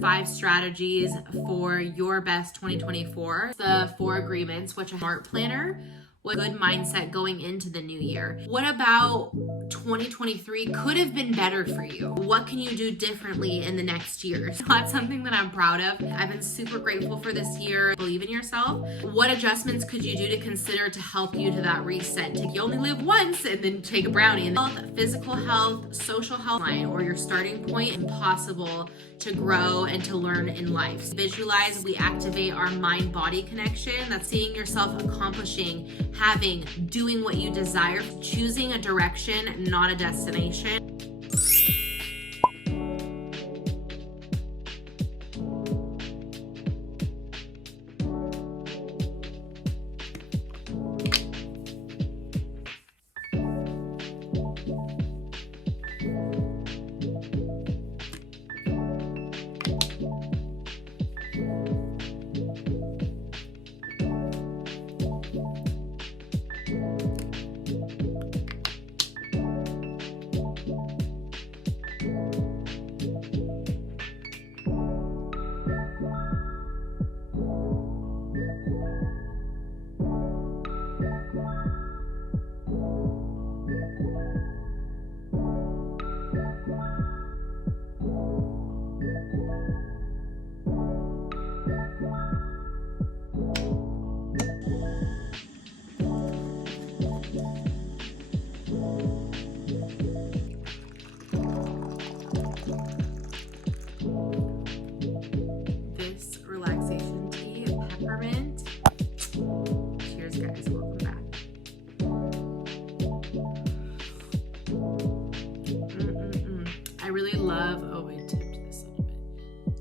5 strategies for your best 2024. The 4 agreements, which a smart planner with good mindset going into the new year. What about 2023 could have been better for you? What can you do differently in the next year? So that's something that I'm proud of. I've been super grateful for this year. Believe in yourself. What adjustments could you do to consider to help you to that reset? You only live once, and then take a brownie. Health, physical health, social health, or your starting point, impossible to grow and to learn in life. Visualize, we activate our mind-body connection. That's seeing yourself accomplishing, having, doing what you desire, choosing a direction, not a destination.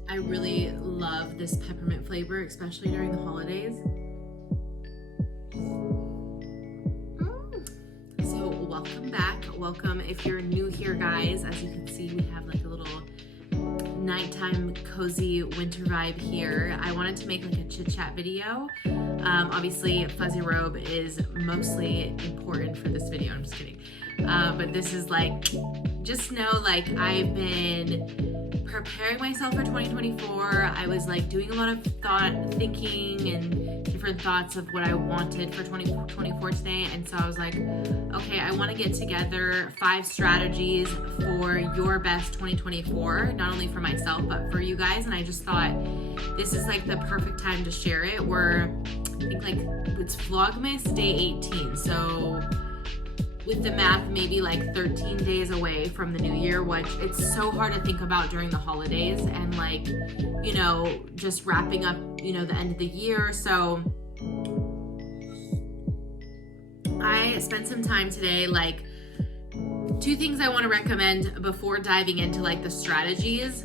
I really love this peppermint flavor, especially during the holidays. So welcome back. Welcome if you're new here, guys. As you can see, we have like a little nighttime cozy winter vibe here. I wanted to make like a chit chat video. Obviously fuzzy robe is mostly important for this video. I'm just kidding. But this is like, just know like I've been preparing myself for 2024. I was like doing a lot of thinking and different thoughts of what I wanted for 2024 today. And so I was like, okay, I want to get together 5 strategies for your best 2024, not only for myself, but for you guys. And I just thought this is like the perfect time to share it. I think like it's Vlogmas day 18. So with the math, maybe like 13 days away from the new year, which it's so hard to think about during the holidays and like, you know, just wrapping up, you know, the end of the year. So I spent some time today, like 2 things I want to recommend before diving into like the strategies.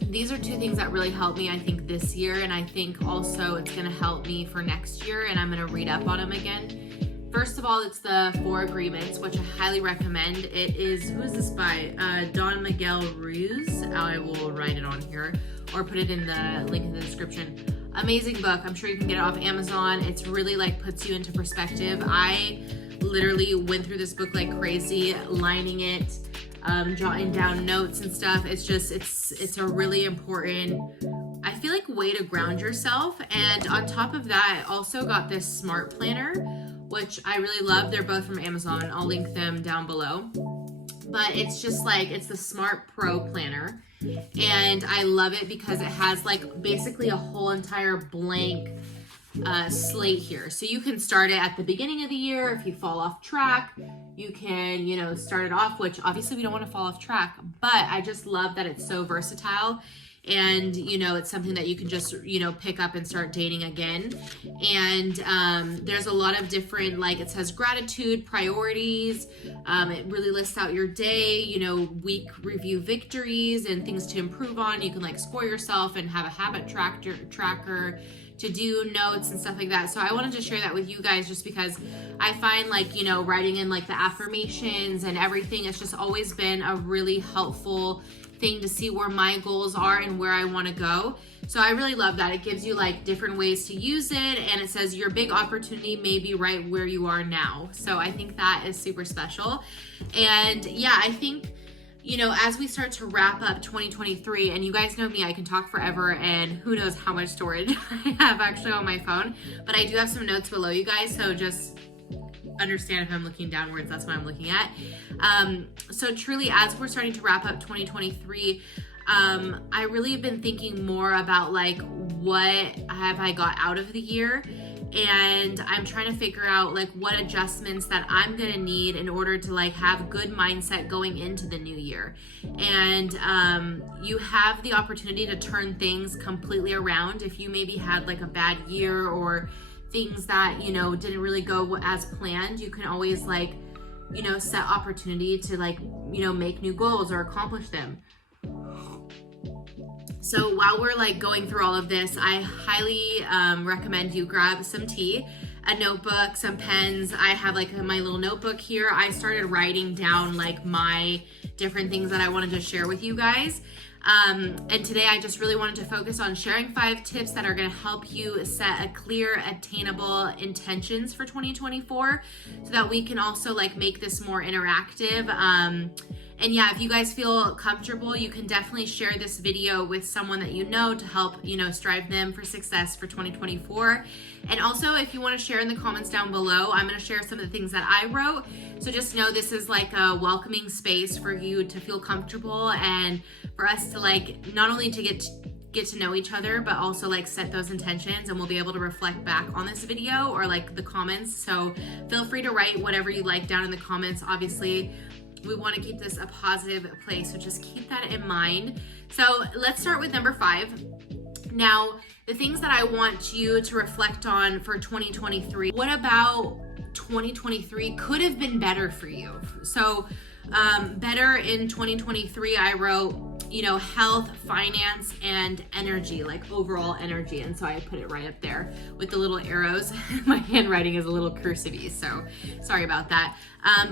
These are 2 things that really helped me, I think, this year. And I think also it's going to help me for next year. And I'm going to read up on them again. First of all, it's the 4 agreements, which I highly recommend. It is, who is this by? Don Miguel Ruiz. I will write it on here or put it in the link in the description. Amazing book. I'm sure you can get it off Amazon. It's really like puts you into perspective. I literally went through this book like crazy, lining it, jotting down notes and stuff. It's just, it's a really important, I feel like, way to ground yourself. And on top of that, I also got this smart planner, which I really love. They're both from Amazon. I'll link them down below. But it's just like, it's the Smart Pro Planner. And I love it because it has like basically a whole entire blank slate here. So you can start it at the beginning of the year. If you fall off track, you can, you know, start it off, which obviously we don't want to fall off track. But I just love that it's so versatile. And, you know, it's something that you can just, you know, pick up and start dating again. And there's a lot of different, like it says gratitude, priorities. It really lists out your day, you know, week review victories and things to improve on. You can like score yourself and have a habit tracker to do notes and stuff like that. So I wanted to share that with you guys just because I find like, you know, writing in like the affirmations and everything, it's just always been a really helpful thing to see where my goals are and where I want to go. So I really love that. It gives you like different ways to use it, and it says your big opportunity may be right where you are now. So I think that is super special. And yeah, I think, you know, as we start to wrap up 2023, and you guys know me, I can talk forever, and who knows how much storage I have actually on my phone, but I do have some notes below you guys, so just understand if I'm looking downwards, that's what I'm looking at. So truly, as we're starting to wrap up 2023, I really have been thinking more about like, what have I got out of the year? And I'm trying to figure out like what adjustments that I'm gonna need in order to like have good mindset going into the new year. And you have the opportunity to turn things completely around. If you maybe had like a bad year or things that, you know, didn't really go as planned, you can always like, you know, set opportunity to like, you know, make new goals or accomplish them. So while we're like going through all of this, I highly recommend you grab some tea, a notebook, some pens. I have like my little notebook here. I started writing down like my different things that I wanted to share with you guys. And today I just really wanted to focus on sharing 5 tips that are going to help you set a clear, attainable intentions for 2024 so that we can also like make this more interactive. And yeah, if you guys feel comfortable, you can definitely share this video with someone that you know to help, you know, strive them for success for 2024. And also, if you want to share in the comments down below, I'm going to share some of the things that I wrote. So just know this is like a welcoming space for you to feel comfortable and for us to like, not only to get to know each other, but also like set those intentions, and we'll be able to reflect back on this video or like the comments. So feel free to write whatever you like down in the comments. Obviously, we want to keep this a positive place, so just keep that in mind. So let's start with number 5. Now, the things that I want you to reflect on for 2023. What about 2023 could have been better for you? So better in 2023, I wrote, you know, health, finance, and energy, like overall energy. And so I put it right up there with the little arrows. My handwriting is a little cursive-y, so sorry about that.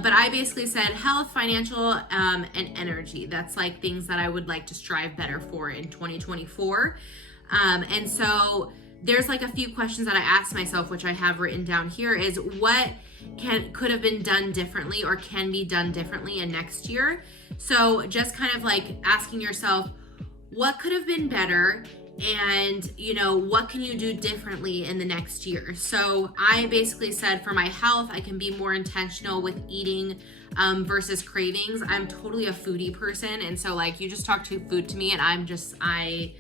But I basically said health, financial, and energy. That's like things that I would like to strive better for in 2024. And so there's like a few questions that I asked myself, which I have written down here, is what could have been done differently or can be done differently in next year. So just kind of like asking yourself, what could have been better, and you know, what can you do differently in the next year? So I basically said for my health, I can be more intentional with eating versus cravings. I'm totally a foodie person, and so like you just talk to food to me, and I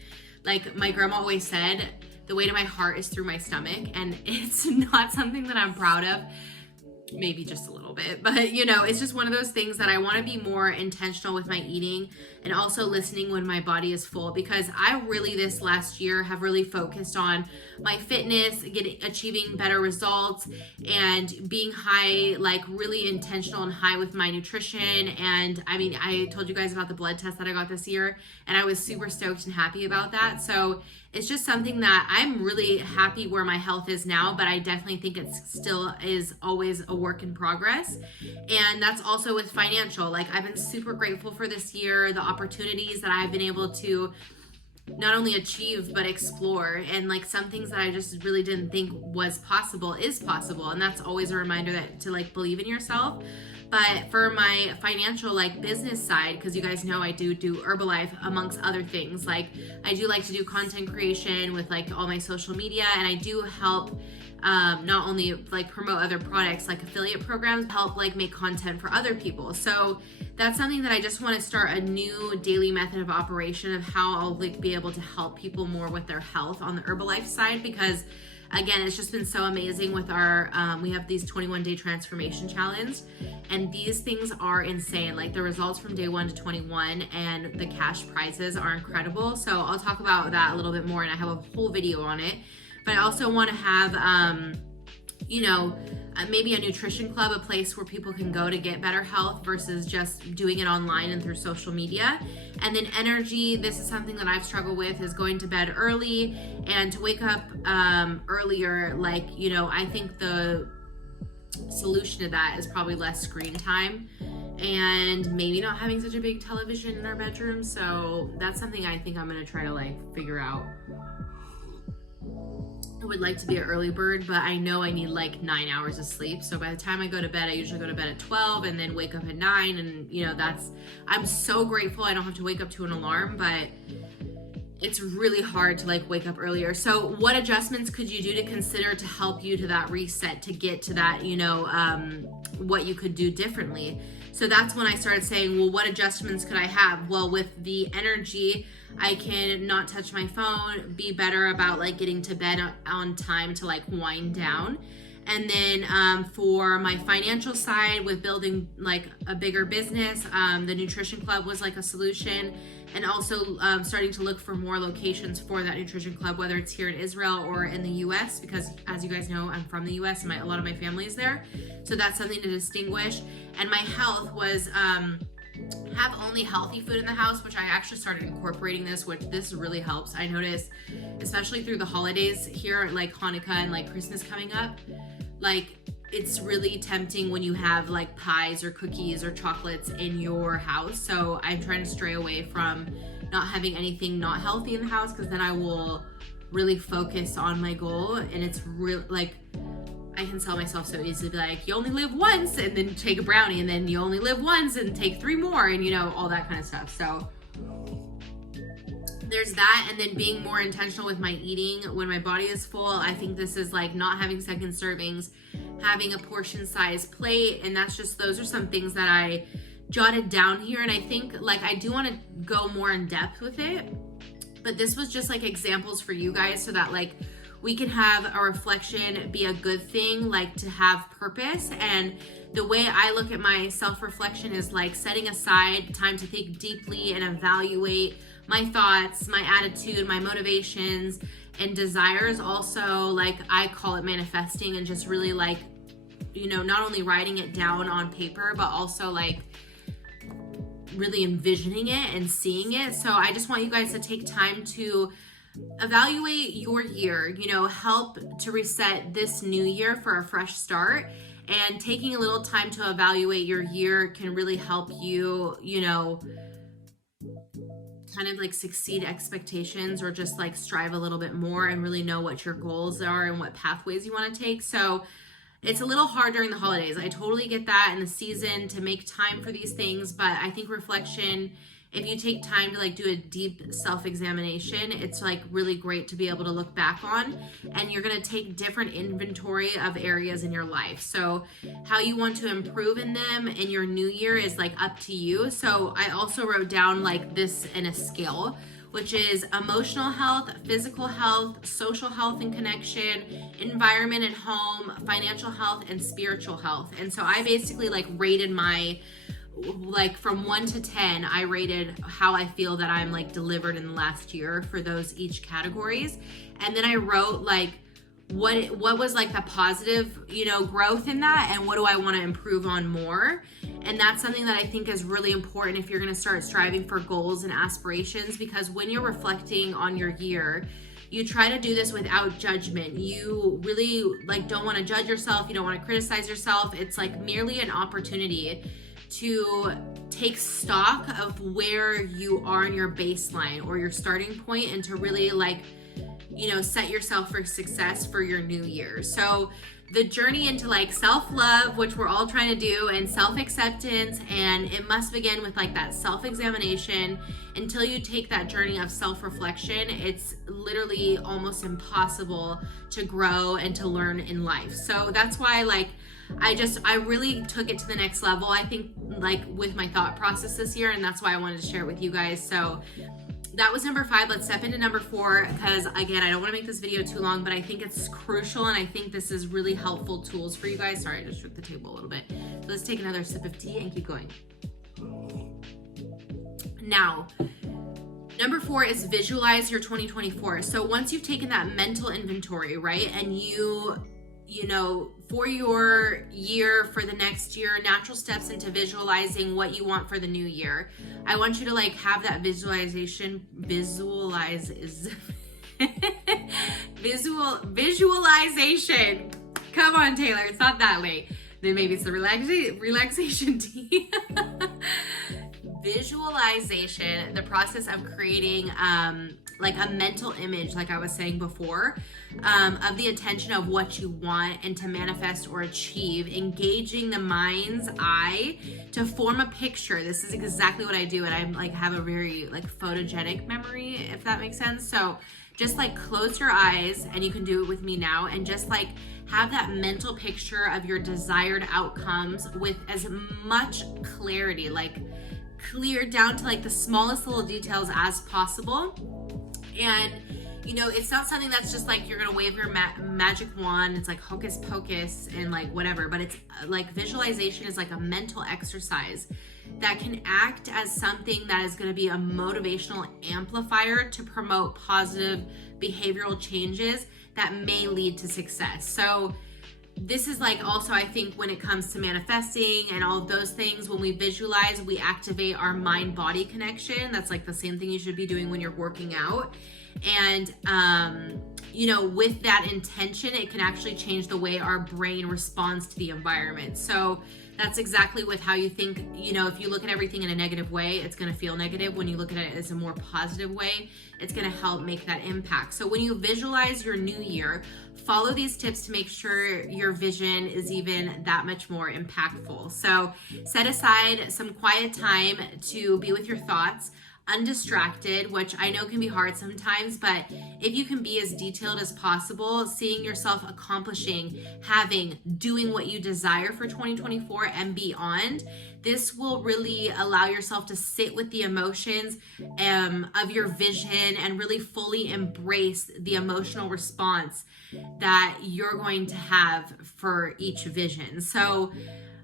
like my grandma always said, the way to my heart is through my stomach, and it's not something that I'm proud of. Maybe just a little bit, but you know, it's just one of those things that I want to be more intentional with my eating and also listening when my body is full, because I really this last year have really focused on my fitness, achieving better results, and being high, like really intentional and high with my nutrition. And I mean, I told you guys about the blood test that I got this year, and I was super stoked and happy about that. So it's just something that I'm really happy where my health is now, but I definitely think it still is always a work in progress. And that's also with financial. Like I've been super grateful for this year, the opportunities that I've been able to not only achieve, but explore. And like some things that I just really didn't think was possible is possible. And that's always a reminder that to like believe in yourself. But for my financial like business side, because you guys know I do Herbalife amongst other things. Like I do like to do content creation with like all my social media, and I do help not only like promote other products like affiliate programs, help like make content for other people. So that's something that I just want to start a new daily method of operation of how I'll like be able to help people more with their health on the Herbalife side, because again, it's just been so amazing with our, we have these 21-day transformation challenge, and these things are insane. Like the results from day 1 to 21 and the cash prizes are incredible. So I'll talk about that a little bit more, and I have a whole video on it. But I also want to have, you know, maybe a nutrition club, a place where people can go to get better health versus just doing it online and through social media. And then energy, this is something that I've struggled with, is going to bed early and to wake up earlier. Like, you know, I think the solution to that is probably less screen time and maybe not having such a big television in our bedroom. So that's something I think I'm going to try to like figure out. I would like to be an early bird, but I know I need like 9 hours of sleep. So by the time I go to bed, I usually go to bed at 12 and then wake up at 9. And you know, I'm so grateful I don't have to wake up to an alarm, but it's really hard to like wake up earlier. So what adjustments could you do to consider to help you to that reset, to get to that, you know, what you could do differently? So that's when I started saying, well, what adjustments could I have? Well, with the energy, I can not touch my phone, be better about like getting to bed on time to like wind down. And then for my financial side, with building like a bigger business, the nutrition club was like a solution. And also starting to look for more locations for that nutrition club, whether it's here in Israel or in the US, because as you guys know, I'm from the US and a lot of my family is there. So that's something to distinguish. And my health was have only healthy food in the house, which I actually started incorporating this really helps. I noticed, especially through the holidays here, like Hanukkah and like Christmas coming up, like it's really tempting when you have like pies or cookies or chocolates in your house. So I'm trying to stray away from not having anything not healthy in the house, because then I will really focus on my goal. And it's real, like I can tell myself so easily, be like, you only live once, and then take a brownie, and then you only live once and take 3 more, and you know, all that kind of stuff. So there's that. And then being more intentional with my eating when my body is full. I think this is like not having second servings, having a portion size plate. And that's just, those are some things that I jotted down here. And I think like I do want to go more in depth with it, but this was just like examples for you guys so that like we can have a reflection be a good thing, like to have purpose. And the way I look at my self-reflection is like setting aside time to think deeply and evaluate my thoughts, my attitude, my motivations and desires. Also, like I call it manifesting, and just really like, you know, not only writing it down on paper, but also like really envisioning it and seeing it. So I just want you guys to take time to evaluate your year, you know, help to reset this new year for a fresh start. And taking a little time to evaluate your year can really help you, you know, kind of like succeed expectations, or just like strive a little bit more and really know what your goals are and what pathways you want to take. So it's a little hard during the holidays. I totally get that in the season to make time for these things, but I think reflection, if you take time to like do a deep self-examination, it's like really great to be able to look back on, and you're going to take different inventory of areas in your life. So how you want to improve in them in your new year is like up to you. So I also wrote down like this in a scale, which is emotional health, physical health, social health and connection, environment and home, financial health, and spiritual health. And so I basically like rated my, like from 1 to 10, I rated how I feel that I'm like delivered in the last year for those each categories. And then I wrote like what was like the positive, you know, growth in that, and what do I want to improve on more. And that's something that I think is really important if you're going to start striving for goals and aspirations, because when you're reflecting on your year, you try to do this without judgment. You really like don't want to judge yourself. You don't want to criticize yourself. It's like merely an opportunity to take stock of where you are in your baseline or your starting point, and to really like, you know, set yourself for success for your new year. So the journey into like self-love, which we're all trying to do, and self-acceptance, and it must begin with like that self-examination. Until you take that journey of self-reflection, it's literally almost impossible to grow and to learn in life. So that's why like I really took it to the next level, I think, like with my thought process this year, and that's why I wanted to share it with you guys. So that was number 5. Let's step into number 4, because again, I don't want to make this video too long, but I think it's crucial, and I think this is really helpful tools for you guys. Sorry, I just shook the table a little bit. So let's take another sip of tea and keep going. Now, number 4 is visualize your 2024. So once you've taken that mental inventory, right, and you know, for your year, for the next year, natural steps into visualizing what you want for the new year. I want you to like have that visualization, visualization. Come on, Taylor, it's not that late. Then maybe it's the relaxation tea. Visualization, the process of creating like a mental image, like I was saying before, of the intention of what you want and to manifest or achieve, engaging the mind's eye to form a picture. This is exactly what I do, and I like have a very like photogenic memory, if that makes sense. So just like close your eyes, and you can do it with me now, and just like have that mental picture of your desired outcomes with as much clarity, like clear down to like the smallest little details as possible. And you know, it's not something that's just like you're gonna wave your magic wand, it's like hocus pocus and like whatever, but it's like visualization is like a mental exercise that can act as something that is going to be a motivational amplifier to promote positive behavioral changes that may lead to success. So this is like also, I think, when it comes to manifesting and all of those things, when we visualize, we activate our mind-body connection. That's like the same thing you should be doing when you're working out. And, you know, with that intention, it can actually change the way our brain responds to the environment. So that's exactly with how you think. You know, if you look at everything in a negative way, it's going to feel negative. When you look at it as a more positive way, it's going to help make that impact. So when you visualize your new year, follow these tips to make sure your vision is even that much more impactful. So set aside some quiet time to be with your thoughts, undistracted, which I know can be hard sometimes, but if you can be as detailed as possible, seeing yourself accomplishing, having, doing what you desire for 2024 and beyond, this will really allow yourself to sit with the emotions of your vision and really fully embrace the emotional response that you're going to have for each vision. So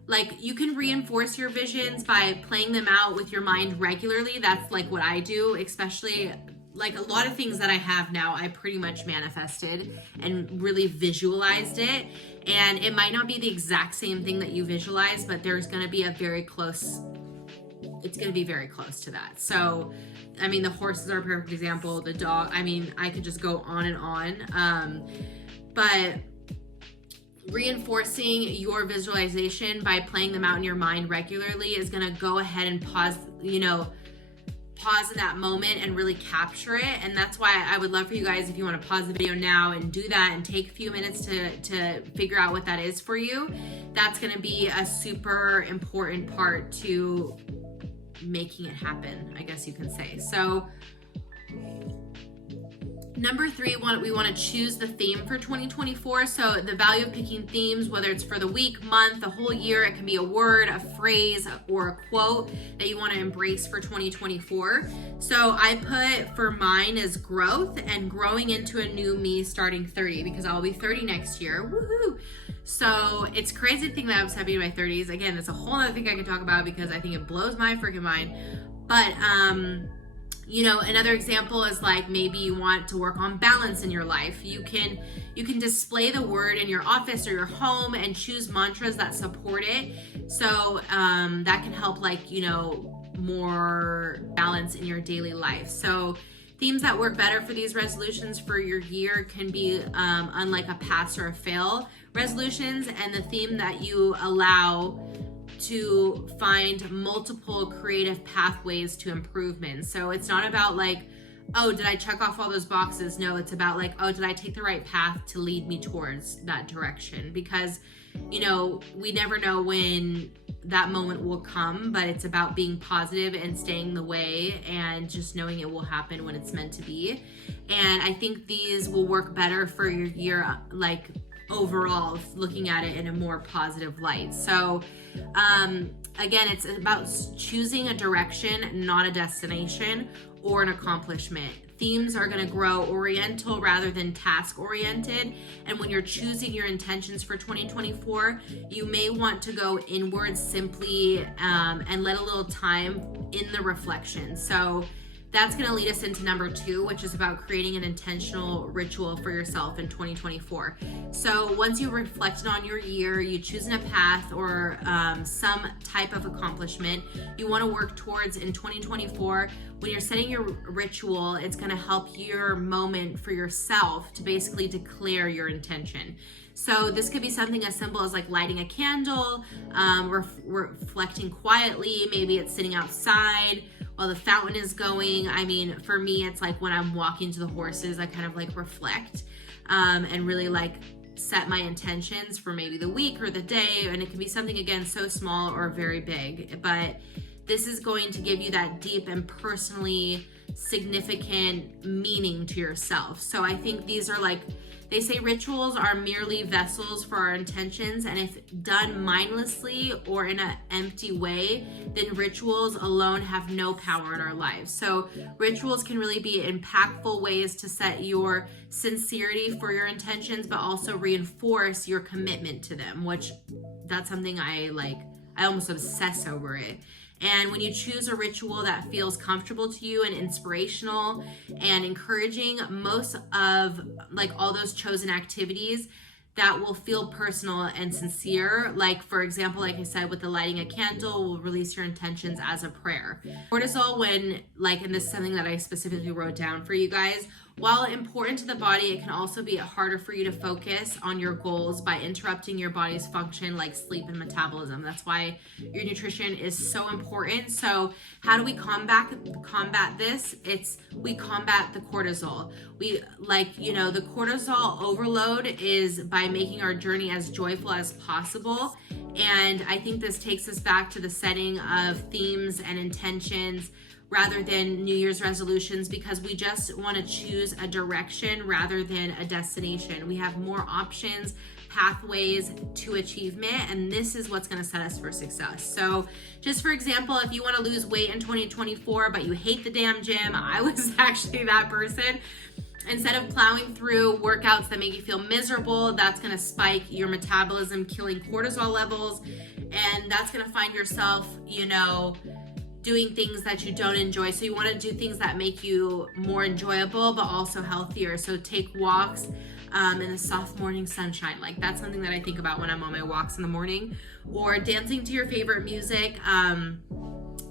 like you can reinforce your visions by playing them out with your mind regularly. That's like what I do, especially like a lot of things that I have now, I pretty much manifested and really visualized it. And it might not be the exact same thing that you visualize, but there's going to be it's going to be very close to that. So, I mean, the horses are a perfect example. The dog, I mean, I could just go on and on. But reinforcing your visualization by playing them out in your mind regularly is going to go ahead and pause in that moment and really capture it. And that's why I would love for you guys, if you want to pause the video now and do that and take a few minutes to figure out what that is for you. That's going to be a super important part to making it happen, I guess you can say. So number 3, we want to choose the theme for 2024. So the value of picking themes, whether it's for the week, month, the whole year, it can be a word, a phrase, or a quote that you want to embrace for 2024. So I put for mine is growth and growing into a new me starting 30, because I'll be 30 next year. Woohoo! So it's crazy to think that I'm stepping in my 30s. Again, that's a whole other thing I can talk about because I think it blows my freaking mind. But, you know, another example is like maybe you want to work on balance in your life. You can display the word in your office or your home and choose mantras that support it. So that can help, like, you know, more balance in your daily life. So themes that work better for these resolutions for your year can be unlike a pass or a fail resolutions, and the theme that you allow to find multiple creative pathways to improvement. So it's not about like, oh, did I check off all those boxes? No, it's about like, oh, did I take the right path to lead me towards that direction? Because, you know, we never know when that moment will come, but it's about being positive and staying the way and just knowing it will happen when it's meant to be. And I think these will work better for your year, like overall, looking at it in a more positive light. So again, it's about choosing a direction, not a destination or an accomplishment. Themes are going to grow oriental rather than task oriented. And when you're choosing your intentions for 2024, you may want to go inward simply and let a little time in the reflection. So that's going to lead us into number 2, which is about creating an intentional ritual for yourself in 2024. So once you've reflected on your year, you choose a path or some type of accomplishment you want to work towards in 2024. When you're setting your ritual, it's going to help your moment for yourself to basically declare your intention. So this could be something as simple as like lighting a candle, reflecting quietly. Maybe it's sitting outside while the fountain is going. I mean, for me, it's like when I'm walking to the horses, I kind of like reflect and really like set my intentions for maybe the week or the day. And it can be something, again, so small or very big, but this is going to give you that deep and personally significant meaning to yourself. So I think these are like, they say rituals are merely vessels for our intentions, and if done mindlessly or in an empty way, then rituals alone have no power in our lives. So rituals can really be impactful ways to set your sincerity for your intentions, but also reinforce your commitment to them, which that's something I almost obsess over it. And when you choose a ritual that feels comfortable to you and inspirational and encouraging, most of like all those chosen activities that will feel personal and sincere. Like, for example, like I said, with the lighting a candle, will release your intentions as a prayer. Cortisol, when like, and this is something that I specifically wrote down for you guys, while important to the body, it can also be harder for you to focus on your goals by interrupting your body's function like sleep and metabolism. That's why your nutrition is so important. So how do we combat this? We combat the cortisol. We the cortisol overload is by making our journey as joyful as possible. And I think this takes us back to the setting of themes and intentions rather than New Year's resolutions, because we just want to choose a direction rather than a destination. We have more options, pathways to achievement, and this is what's going to set us for success. So just for example, if you want to lose weight in 2024, but you hate the damn gym, I was actually that person. Instead of plowing through workouts that make you feel miserable, that's going to spike your metabolism, killing cortisol levels, and that's going to find yourself, doing things that you don't enjoy. So you want to do things that make you more enjoyable, but also healthier. So take walks in the soft morning sunshine. Like, that's something that I think about when I'm on my walks in the morning, or dancing to your favorite music.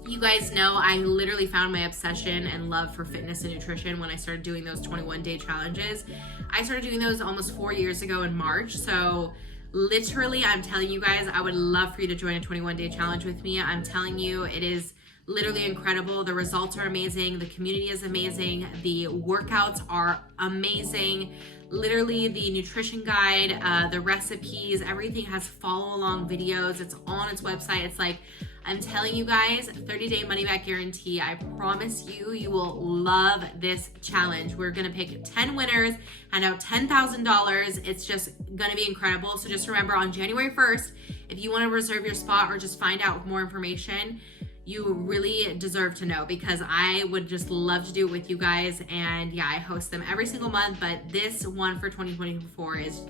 You guys know I literally found my obsession and love for fitness and nutrition when I started doing those 21-day challenges. I started doing those almost 4 years ago in March. So literally, I'm telling you guys, I would love for you to join a 21-day challenge with me. I'm telling you, it is literally incredible. The results are amazing. The community is amazing. The workouts are amazing. Literally, the nutrition guide, the recipes, everything has follow along videos. It's on its website. It's like, I'm telling you guys, 30-day money back guarantee. I promise you, you will love this challenge. We're gonna pick 10 winners and out $10,000. It's just gonna be incredible. So just remember, on January 1st, if you wanna reserve your spot or just find out more information, you really deserve to know, because I would just love to do it with you guys. And yeah, I host them every single month, but this one for 2024 is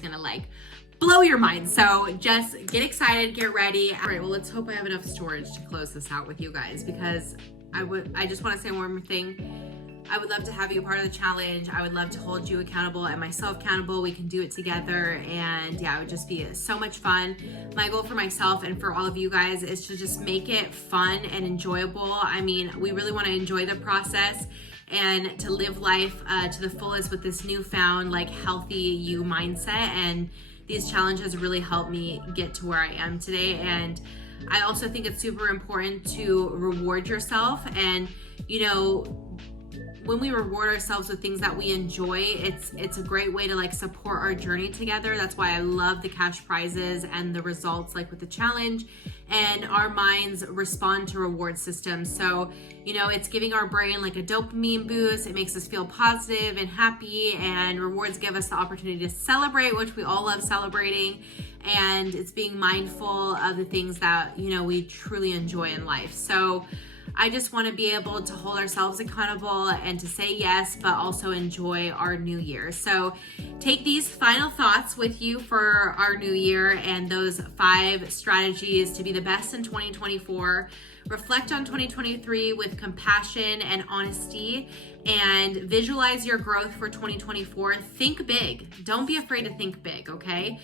gonna like blow your mind. So just get excited, get ready. All right, well, let's hope I have enough storage to close this out with you guys, because I just want to say one more thing. I would love to have you a part of the challenge. I would love to hold you accountable and myself accountable. We can do it together. And yeah, it would just be so much fun. My goal for myself and for all of you guys is to just make it fun and enjoyable. I mean, we really want to enjoy the process and to live life to the fullest with this newfound like healthy you mindset. And these challenges really helped me get to where I am today. And I also think it's super important to reward yourself. And when we reward ourselves with things that we enjoy, it's a great way to like support our journey together. That's why I love the cash prizes and the results, like with the challenge, and our minds respond to reward systems. So, it's giving our brain like a dopamine boost. It makes us feel positive and happy, and rewards give us the opportunity to celebrate, which we all love celebrating. And it's being mindful of the things that, we truly enjoy in life. So I just want to be able to hold ourselves accountable and to say yes, but also enjoy our new year. So take these final thoughts with you for our new year and those 5 strategies to be the best in 2024. Reflect on 2023 with compassion and honesty, and visualize your growth for 2024. Think big. Don't be afraid to think big, okay?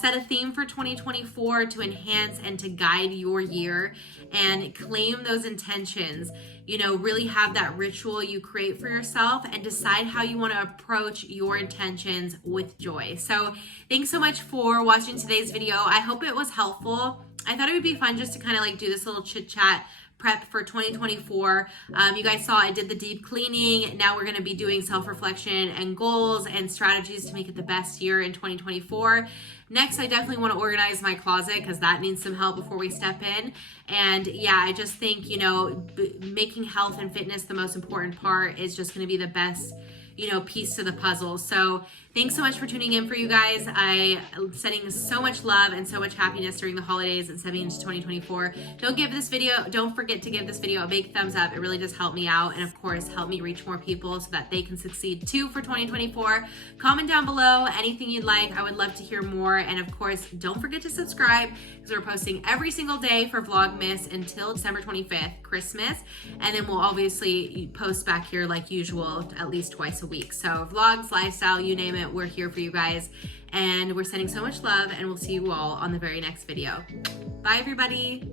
Set a theme for 2024 to enhance and to guide your year, and claim those intentions. Really have that ritual you create for yourself, and decide how you want to approach your intentions with joy. So thanks so much for watching today's video. I hope it was helpful. I thought it would be fun just to kind of like do this little chit chat prep for 2024. You guys saw I did the deep cleaning. Now we're going to be doing self-reflection and goals and strategies to make it the best year in 2024. Next, I definitely want to organize my closet because that needs some help before we step in. And yeah, I just think, you know, making health and fitness the most important part is just going to be the best, you know, piece to the puzzle. So thanks so much for tuning in for you guys. I'm sending so much love and so much happiness during the holidays and stepping into 2024. Don't forget to give this video a big thumbs up. It really does help me out. And of course, help me reach more people so that they can succeed too for 2024. Comment down below anything you'd like. I would love to hear more. And of course, don't forget to subscribe because we're posting every single day for Vlogmas until December 25th, Christmas. And then we'll obviously post back here like usual, at least twice a week. So vlogs, lifestyle, you name it, we're here for you guys. And we're sending so much love, and we'll see you all on the very next video. Bye, everybody.